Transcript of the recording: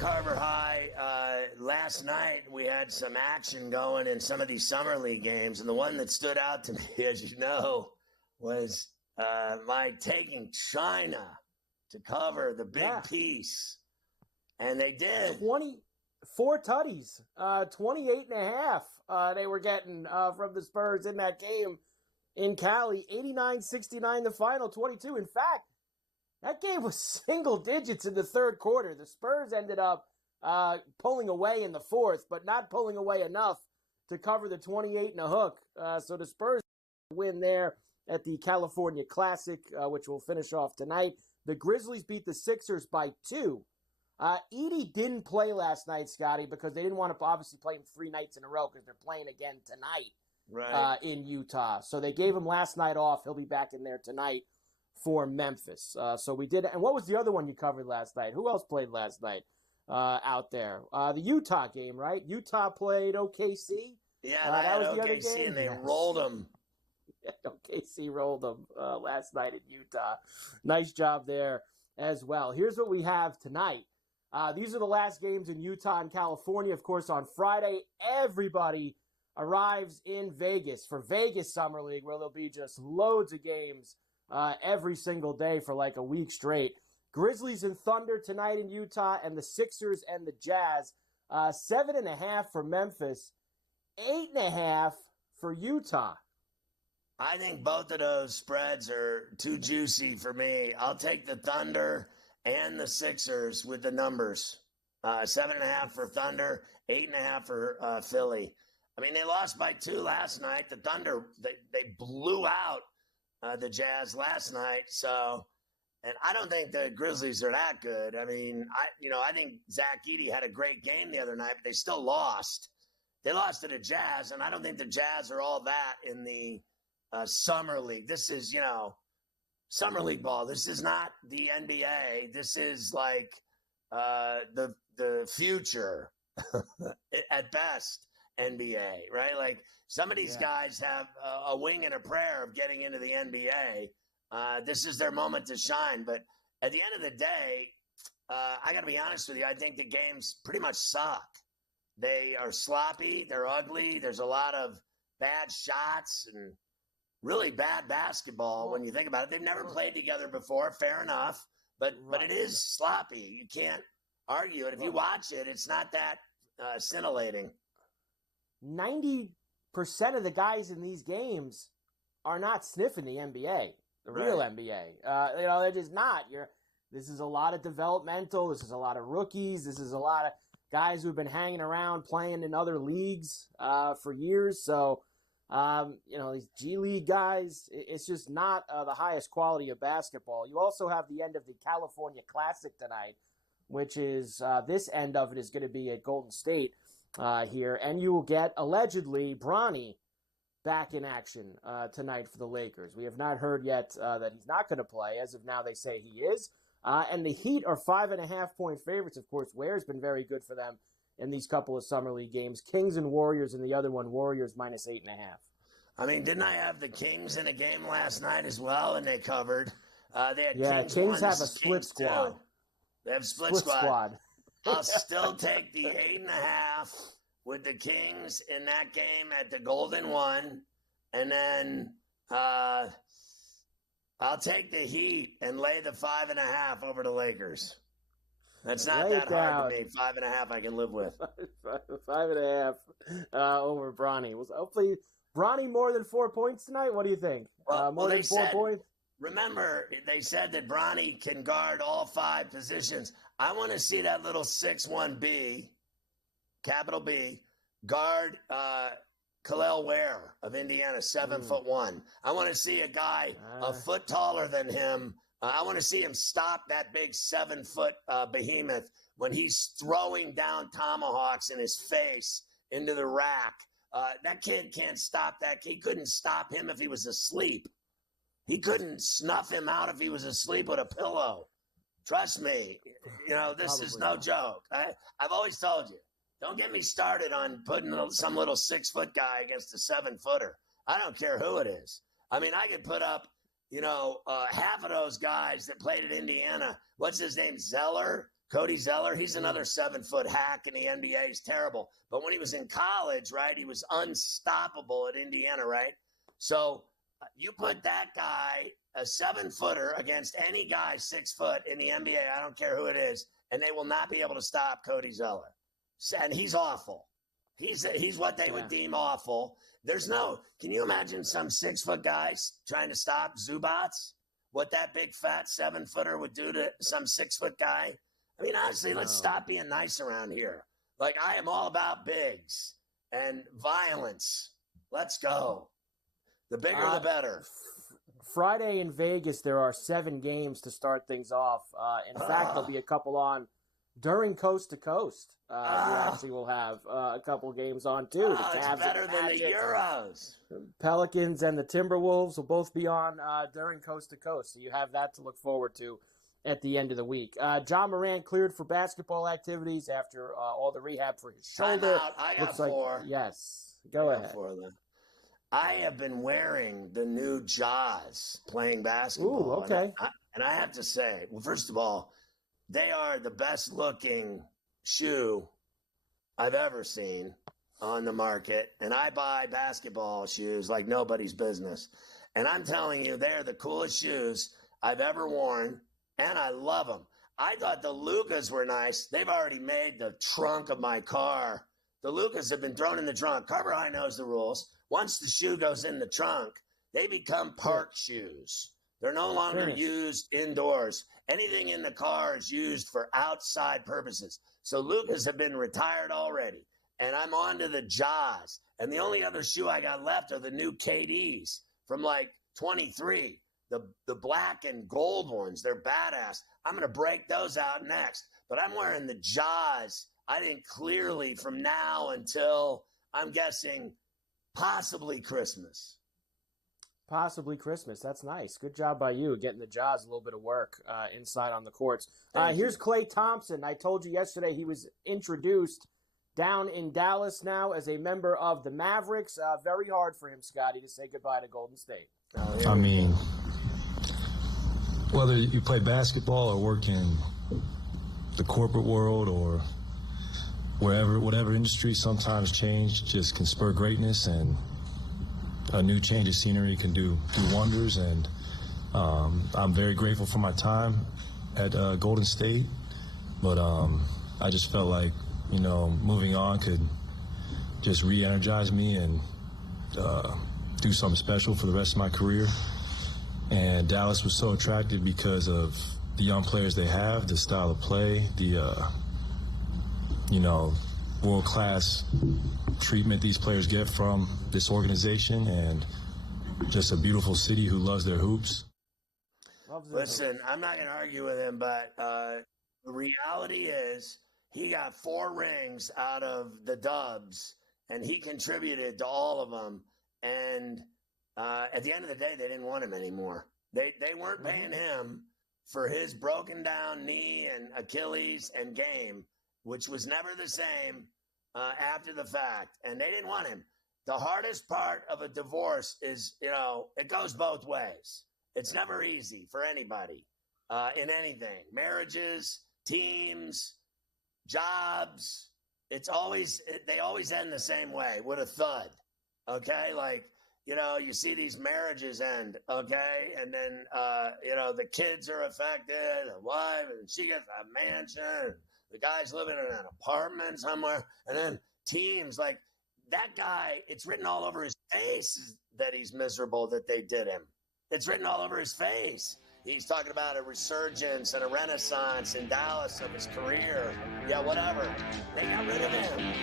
Carver High, last night we had some action going in some of these summer league games, and the one that stood out to me, as you know, was my taking China to cover the big piece. And they did. 24 tutties, 28.5 they were getting from the Spurs in that game in Cali. 89-69 the final, 22. In fact, that game was single digits in the third quarter. The Spurs ended up pulling away in the fourth, but not pulling away enough to cover the 28 and a hook. So the Spurs win there at the California Classic, which will finish off tonight. The Grizzlies beat the Sixers by 2. Edey didn't play last night, Scotty, because they didn't want to obviously play him 3 nights in a row because they're playing again tonight in Utah. So they gave him last night off. He'll be back in there tonight for Memphis. So we did. And what was the other one you covered last night? Who else played last night out there? The Utah game, right? Utah played OKC. Yeah, that was the other game. And they rolled them. OKC rolled them last night in Utah. Nice job there as well. Here's what we have tonight. These are the last games in Utah and California. Of course, on Friday, everybody arrives in Vegas for Vegas Summer League, where there'll be just loads of games every single day for like a week straight. Grizzlies and Thunder tonight in Utah, and the Sixers and the Jazz. 7.5 for Memphis, 8.5 for Utah. I think both of those spreads are too juicy for me. I'll take the Thunder and the Sixers with the numbers. 7.5 for Thunder, 8.5 for Philly. I mean, they lost by 2 last night. The Thunder, they blew out the Jazz last night. So, and I don't think the Grizzlies are that good. I mean, I think Zach Edey had a great game the other night, but they still lost. They lost to the Jazz, and I don't think the Jazz are all that in the Summer League. This is, Summer League ball. This is not the NBA. This is like the future at best NBA, right? Like some of these guys have a wing and a prayer of getting into the NBA. This is their moment to shine. But at the end of the day, I got to be honest with you. I think the games pretty much suck. They are sloppy. They're ugly. There's a lot of bad shots and really bad basketball when you think about it. They've never played together before, fair enough, but it is sloppy. You can't argue it. If you watch it, it's not that scintillating. 90% of the guys in these games are not sniffing the NBA, the real NBA. They're just not. This is a lot of developmental. This is a lot of rookies. This is a lot of guys who've been hanging around playing in other leagues for years. So, these G League guys, it's just not the highest quality of basketball. You also have the end of the California Classic tonight, which is this end of it is going to be at Golden State here. And you will get, allegedly, Brawny back in action tonight for the Lakers. We have not heard yet that he's not going to play. As of now, they say he is. And the Heat are 5.5-point favorites. Of course, Ware's been very good for them in these couple of Summer League games. Kings and Warriors in the other one. Warriors minus 8.5. I mean, didn't I have the Kings in a game last night as well, and they covered? They had Kings have a split squad. They have split squad. I'll still take the 8.5 with the Kings in that game at the Golden One, and then I'll take the Heat and lay the 5.5 over the Lakers. That's not that hard to me. 5.5 I can live with. 5.5 over Brawny. Hopefully Brawny more than 4 points tonight. What do you think? More than 4 points? Remember, they said that Brawny can guard all 5 positions. I want to see that little 6'1" capital B, guard Kel'el Ware of Indiana, 7'1". I want to see a guy a foot taller than him. I want to see him stop that big 7-foot behemoth when he's throwing down tomahawks in his face into the rack. That kid can't stop that. He couldn't stop him if he was asleep. He couldn't snuff him out if he was asleep with a pillow. Trust me, this is no joke. I've always told you, don't get me started on putting some little 6-foot guy against a 7-footer. I don't care who it is. I mean, I could put up, half of those guys that played at Indiana. What's his name? Zeller, Cody Zeller, he's another 7-foot hack in the NBA. He's terrible. But when he was in college, right, he was unstoppable at Indiana, right? So you put that guy, a 7-footer, against any guy 6 foot in the NBA, I don't care who it is, and they will not be able to stop Cody Zeller. And he's awful. He's what they would deem awful. Can you imagine some 6-foot guys trying to stop Zubats? What that big fat 7-footer would do to some 6-foot guy? I mean, honestly, let's stop being nice around here. Like, I am all about bigs and violence. Let's go. The bigger, the better. Friday in Vegas, there are 7 games to start things off. In fact, there'll be a couple on during Coast to Coast. We actually will have a couple games on, too. The Cavs it's better than the Euros. Pelicans and the Timberwolves will both be on during Coast to Coast. So you have that to look forward to at the end of the week. John Morant cleared for basketball activities after all the rehab for his shoulder. I got 4. Yes. Go ahead. 4 of them. I have been wearing the new Jaws playing basketball. Ooh, okay. And I have to say, well, first of all, they are the best looking shoe I've ever seen on the market. And I buy basketball shoes like nobody's business. And I'm telling you, they're the coolest shoes I've ever worn. And I love them. I thought the Lukas were nice. They've already made the trunk of my car. The Lukas have been thrown in the trunk. Carver High knows the rules. Once the shoe goes in the trunk, they become park shoes. They're no longer used indoors. Anything in the car is used for outside purposes. So Lukas have been retired already. And I'm on to the Jaws. And the only other shoe I got left are the new KDs from like 23. The black and gold ones. They're badass. I'm going to break those out next. But I'm wearing the Jaws, I think, clearly from now until, I'm guessing, possibly Christmas. Possibly Christmas. That's nice. Good job by you getting the Jaws a little bit of work inside on the courts. Here's Clay Thompson. I told you yesterday he was introduced down in Dallas now as a member of the Mavericks. Very hard for him, Scotty, to say goodbye to Golden State. I mean, whether you play basketball or work in the corporate world or whatever industry, sometimes change just can spur greatness, and a new change of scenery can do wonders. And I'm very grateful for my time at Golden State, but I just felt like, moving on could just re-energize me and do something special for the rest of my career. And Dallas was so attractive because of the young players they have, the style of play, the world-class treatment these players get from this organization, and just a beautiful city who loves their hoops. Listen, I'm not going to argue with him, but the reality is he got 4 rings out of the Dubs, and he contributed to all of them. And at the end of the day, they didn't want him anymore. They weren't paying him for his broken down knee and Achilles and game, which was never the same after the fact. And they didn't want him. The hardest part of a divorce is, it goes both ways. It's never easy for anybody in anything. Marriages, teams, jobs. They always end the same way, with a thud. Okay? Like, you see these marriages end, okay? And then, the kids are affected, the wife, and she gets a mansion. The guy's living in an apartment somewhere. And then teams, like that guy, it's written all over his face that he's miserable that they did him. It's written all over his face. He's talking about a resurgence and a renaissance in Dallas of his career. Yeah, whatever. They got rid of him.